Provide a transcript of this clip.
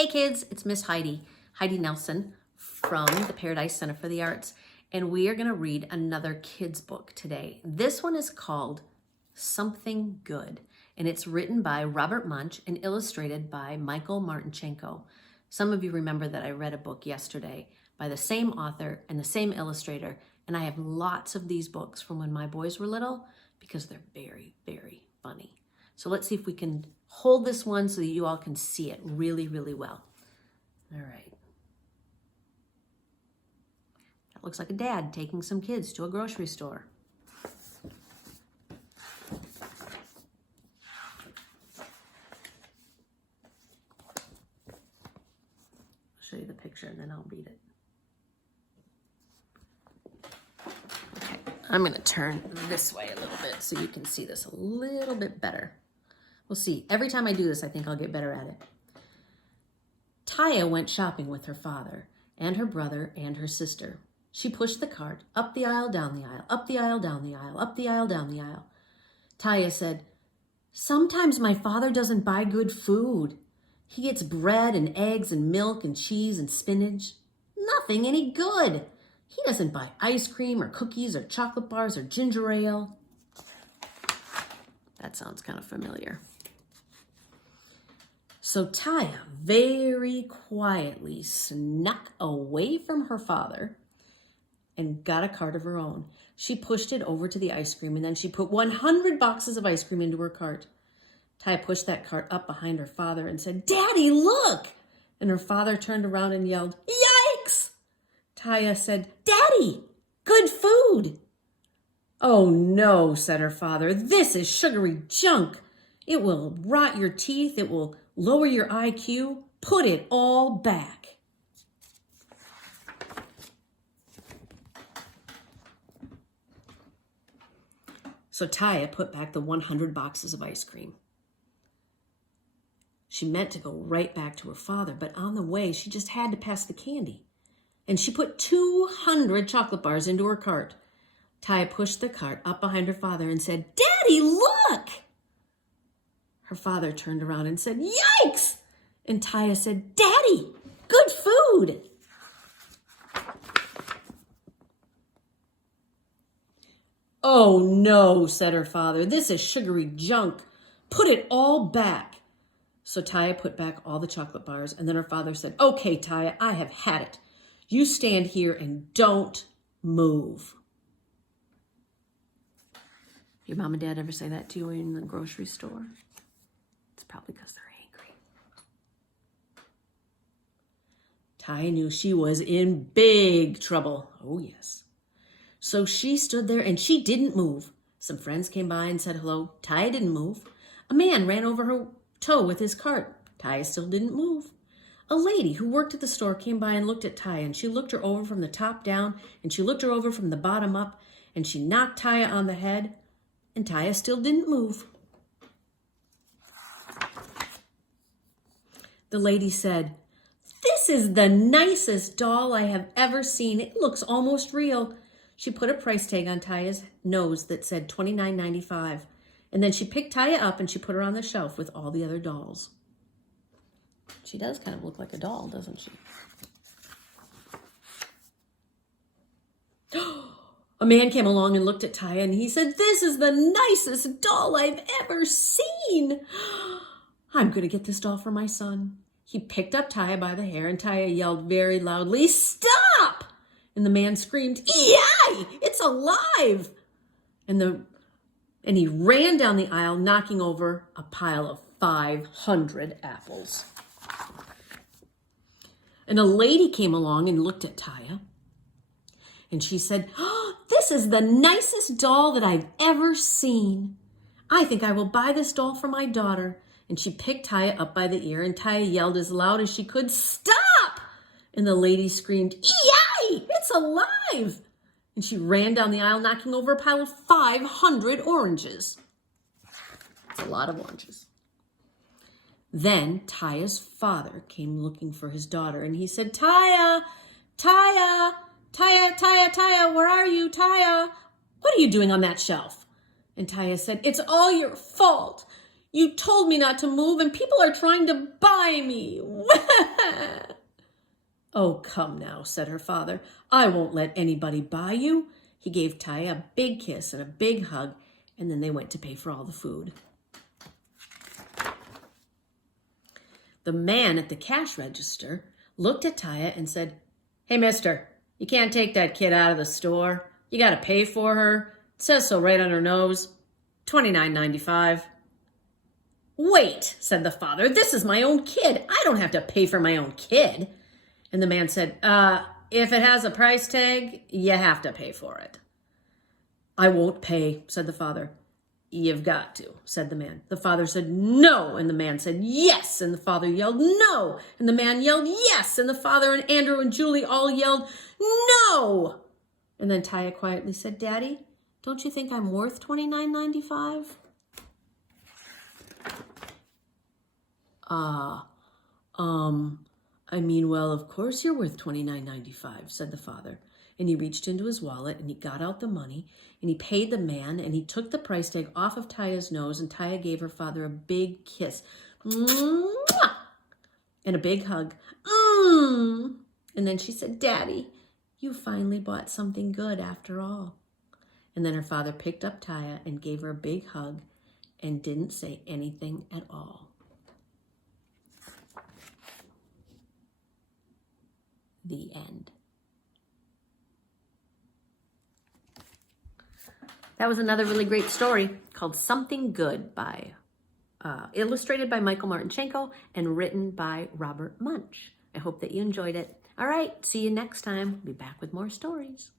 Hey kids, it's Miss Heidi Nelson from the Paradise Center for the Arts, and we are going to read another kids book today. This one is called Something Good, and it's written by Robert Munsch and illustrated by Michael Martinchenko. Some of you remember that I read a book yesterday by the same author and the same illustrator, and I have lots of these books from when my boys were little because they're very, very funny. So let's see if we can hold this one so that you all can see it really, really well. All right. That looks like a dad taking some kids to a grocery store. I'll show you the picture and then I'll read it. Okay, I'm going to turn this way a little bit so you can see this a little bit better. We'll see. Every time I do this, I think I'll get better at it. Taya went shopping with her father and her brother and her sister. She pushed the cart up the aisle, down the aisle, up the aisle, down the aisle, up the aisle, down the aisle. Taya said, "Sometimes my father doesn't buy good food. He gets bread and eggs and milk and cheese and spinach. Nothing any good. He doesn't buy ice cream or cookies or chocolate bars or ginger ale." That sounds kind of familiar. So Taya very quietly snuck away from her father and got a cart of her own. She pushed it over to the ice cream, and then she put 100 boxes of ice cream into her cart. Taya pushed that cart up behind her father and said, "Daddy, look!" And her father turned around and yelled, "Yikes!" Taya said, "Daddy, good food." "Oh no," said her father, "this is sugary junk. It will rot your teeth. It will lower your IQ. Put it all back." So Taya put back the 100 boxes of ice cream. She meant to go right back to her father, but on the way, she just had to pass the candy. And she put 200 chocolate bars into her cart. Taya pushed the cart up behind her father and said, "Daddy, look!" Her father turned around and said, "Yikes!" And Taya said, "Daddy, good food." "Oh no," said her father, "this is sugary junk. Put it all back." So Taya put back all the chocolate bars, and then her father said, "Okay, Taya, I have had it. You stand here and don't move." Your mom and dad ever say that to you in the grocery store? It's probably because they're angry. Taya knew she was in big trouble. Oh, yes. So she stood there and she didn't move. Some friends came by and said hello. Taya didn't move. A man ran over her toe with his cart. Taya still didn't move. A lady who worked at the store came by and looked at Taya, and she looked her over from the top down, and she looked her over from the bottom up, and she knocked Taya on the head, and Taya still didn't move. The lady said, "This is the nicest doll I have ever seen. It looks almost real." She put a price tag on Taya's nose that said $29.95. And then she picked Taya up and she put her on the shelf with all the other dolls. She does kind of look like a doll, doesn't she? A man came along and looked at Taya and he said, "This is the nicest doll I've ever seen. I'm going to get this doll for my son." He picked up Taya by the hair and Taya yelled very loudly, "Stop!" And the man screamed, "Yay! It's alive!" And he ran down the aisle, knocking over a pile of 500 apples. And a lady came along and looked at Taya. And she said, "Oh, this is the nicest doll that I've ever seen. I think I will buy this doll for my daughter." And she picked Taya up by the ear, and Taya yelled as loud as she could, "Stop!" And the lady screamed, "Yay! It's alive!" And she ran down the aisle, knocking over a pile of 500 oranges. That's a lot of oranges. Then Taya's father came looking for his daughter, and he said, "Taya, Taya, Taya, Taya, Taya, where are you, Taya? What are you doing on that shelf?" And Taya said, "It's all your fault. You told me not to move, and people are trying to buy me." "Oh, come now," said her father. "I won't let anybody buy you." He gave Taya a big kiss and a big hug, and then they went to pay for all the food. The man at the cash register looked at Taya and said, "Hey, mister, you can't take that kid out of the store. You got to pay for her. It says so right on her nose. $29.95. "Wait," said the father, "this is my own kid. I don't have to pay for my own kid." And the man said, if it has a price tag, you have to pay for it." "I won't pay," said the father. "You've got to," said the man. The father said, "No." And the man said, "Yes." And the father yelled, "No." And the man yelled, "Yes." And the father and Andrew and Julie all yelled, "No." And then Taya quietly said, "Daddy, don't you think I'm worth $29.95? Well, of course you're worth $29.95, said the father. And he reached into his wallet and he got out the money and he paid the man and he took the price tag off of Taya's nose, and Taya gave her father a big kiss. Mwah! And a big hug. And then she said, "Daddy, you finally bought something good after all." And then her father picked up Taya and gave her a big hug and didn't say anything at all. The end. That was another really great story called Something Good, by illustrated by Michael Martinchenko and written by Robert Munsch. I hope that you enjoyed it. All right, see you next time. I'll be back with more stories.